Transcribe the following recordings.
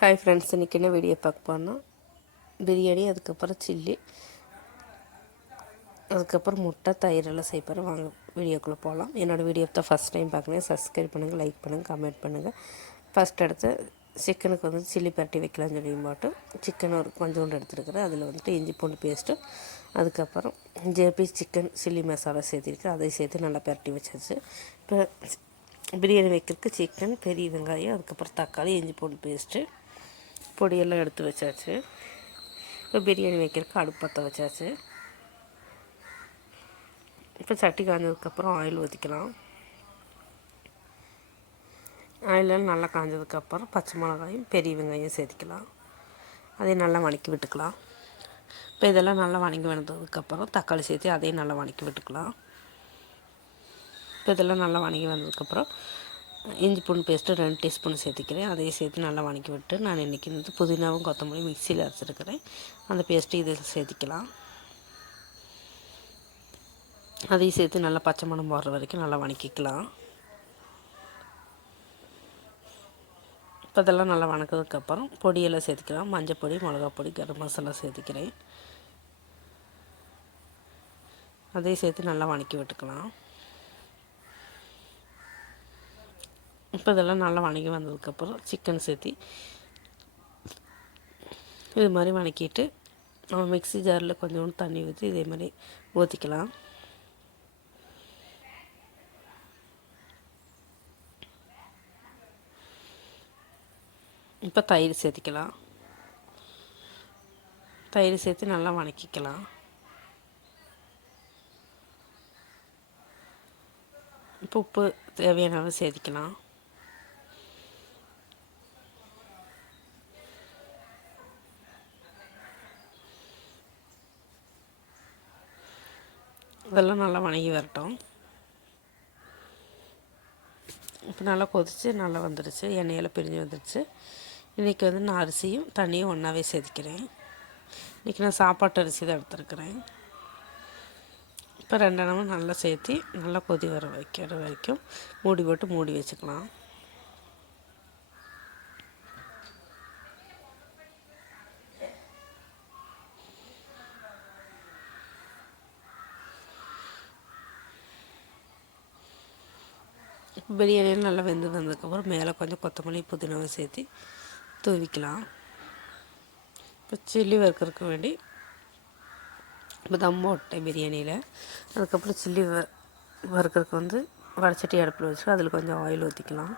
Hi friends, இன்றைக்கி என்ன video பார்க்க போனால் பிரியாணி, அதுக்கப்புறம் சில்லி, அதுக்கப்புறம் முட்டை, தயிரெல்லாம் செய்ய போகிறேன். வாங்க வீடியோக்குள்ளே போகலாம். என்னோடய வீடியோ தான் ஃபஸ்ட் டைம் பார்க்குறேன், சப்ஸ்கிரைப் பண்ணுங்கள், லைக் பண்ணுங்கள், கமெண்ட் பண்ணுங்கள். ஃபஸ்ட் எடுத்து சிக்கனுக்கு வந்து சில்லி பரட்டி வைக்கலாம்னு சொல்லி போட்டு சிக்கன் ஒரு கொஞ்சோண்டு எடுத்துருக்கிறேன். அதில் வந்துட்டு இஞ்சி பூண்டு பேஸ்ட்டு, அதுக்கப்புறம் ஜேபி சிக்கன் சில்லி மசாலா சேர்த்திருக்கேன். அதை சேர்த்து நல்லா பரட்டி வச்சாச்சு. இப்போ பிரியாணி வைக்கிறதுக்கு சிக்கன், பெரிய வெங்காயம், அதுக்கப்புறம் தக்காளி, இஞ்சி பூண்டு பேஸ்ட்டு, பொடியெல்லாம் எடுத்து வச்சாச்சு. இப்போ பிரியாணி வைக்கிறதுக்கு அடுப்பு பற்ற வச்சாச்சு. இப்போ சட்டி காய்ஞ்சதுக்கப்புறம் ஆயில் ஊற்றிக்கலாம். ஆயிலெல்லாம் நல்லா காய்ஞ்சதுக்கப்புறம் பச்சை மிளகாயும் பெரிய வெங்காயம் சேர்த்திக்கலாம். அதையும் நல்லா வதக்கி விட்டுக்கலாம். இப்போ இதெல்லாம் நல்லா வதங்கி வந்ததுக்கப்புறம் தக்காளி சேர்த்து அதையும் நல்லா வதக்கி விட்டுக்கலாம். இப்போ இதெல்லாம் நல்லா வதங்கி வந்ததுக்கப்புறம் இஞ்சி பூண்டு பேஸ்ட்டு 2 டீஸ்பூன் சேர்த்திக்கிறேன். அதையும் சேர்த்து நல்லா வதக்கி விட்டு, நான் இன்றைக்கி வந்து புதினாவும் கொத்தமல்லி மிக்சியில் அரைச்சிருக்கிறேன். அந்த பேஸ்ட்டு இதில் சேர்த்திக்கலாம். அதையும் சேர்த்து நல்லா பச்சை மணம் போடுற வரைக்கும் நல்லா வதக்கிக்கலாம். இப்போ இதெல்லாம் நல்லா வதக்கினதுக்கப்புறம் பொடியெல்லாம் சேர்த்துக்கலாம். மஞ்சள் பொடி, மிளகா பொடி, கரம் மசாலா சேர்த்திக்கிறேன். அதையும் சேர்த்து நல்லா வதக்கி விட்டுக்கலாம். இப்போ இதெல்லாம் நல்லா வதங்கி வந்ததுக்கப்புறம் சிக்கன் சேர்த்தி இது மாதிரி வதக்கிட்டு நம்ம மிக்ஸி ஜாரில் கொஞ்சோண்டு தண்ணி ஊற்றி இதே மாதிரி ஊற்றிக்கலாம். இப்போ தயிர் சேர்த்திக்கலாம். தயிர் சேர்த்து நல்லா வதக்கிக்கலாம். இப்போ உப்பு தேவையான அளவு சேர்த்திக்கலாம். இதெல்லாம் நல்லா வதங்கி வரட்டும். இப்போ நல்லா கொதித்து நல்லா வந்துடுச்சு, எண்ணெயெல்லாம் பிரிஞ்சு வந்துடுச்சு. இன்றைக்கி வந்து நான் அரிசியும் தண்ணியும் ஒன்றாவே சேர்த்திக்கிறேன். இன்றைக்கி நான் சாப்பாட்டு அரிசி தான் எடுத்துருக்கிறேன். இப்போ 2 எண்ணமும் நல்லா சேர்த்தி நல்லா கொதி வர வைக்கிற வரைக்கும் மூடி போட்டு மூடி வச்சுக்கலாம். பிரியாணியில் நல்லா வெந்து வந்ததுக்கப்புறம் மேலே கொஞ்சம் கொத்தமல்லி புதினாவை சேர்த்து தூவிக்கலாம். இப்போ சில்லி வறுக்கிறதுக்கு வேண்டி இப்போ தம் போட்டேன் பிரியாணியில். அதுக்கப்புறம் சில்லி வறுக்கிறதுக்கு வந்து வடச்சட்டி அடுப்பில் வச்சு அதில் கொஞ்சம் ஆயில் ஊற்றிக்கலாம்.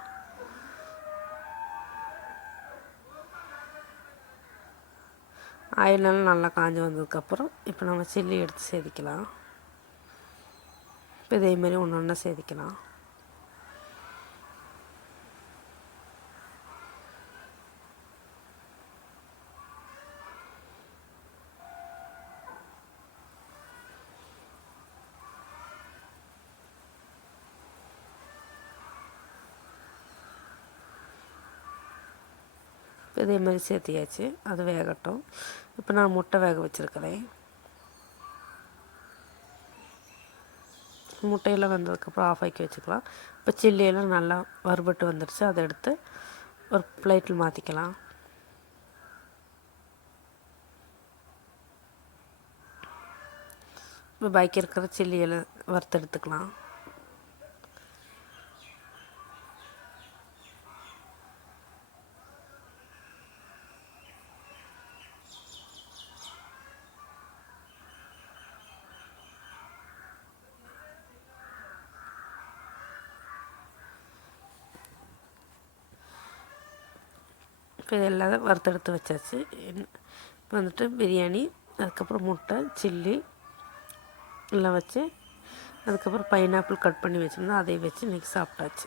ஆயிலெல்லாம் நல்லா காஞ்சி வந்ததுக்கப்புறம் இப்போ நம்ம சில்லி எடுத்து சேர்த்திக்கலாம். இப்போ இதேமாரி ஒன்று ஒன்றா சேர்த்திக்கலாம். இதே மாதிரி சேர்த்தியாச்சு, அது வேகட்டும். இப்போ நான் முட்டை வேக வச்சுருக்கிறேன். முட்டையெல்லாம் வந்ததுக்கப்புறம் ஆஃப் ஆக்கி வச்சுக்கலாம். இப்போ சில்லியெல்லாம் நல்லா வறுபட்டு வந்துடுச்சு, அதை எடுத்து ஒரு பிளேட்டில் மாற்றிக்கலாம். இப்போ பாக்கி இருக்கிற சில்லியெல்லாம் வறுத்து எடுத்துக்கலாம். இப்போ இதெல்லாம் வறுத்தெடுத்து வச்சாச்சு. இப்போ வந்துட்டு பிரியாணி, அதுக்கப்புறம் முட்டை, சில்லி எல்லாம் வச்சு, அதுக்கப்புறம் பைனாப்பிள் கட் பண்ணி வச்சுருந்தோம், அதை வச்சு இன்றைக்கி சாப்பிட்டாச்சு.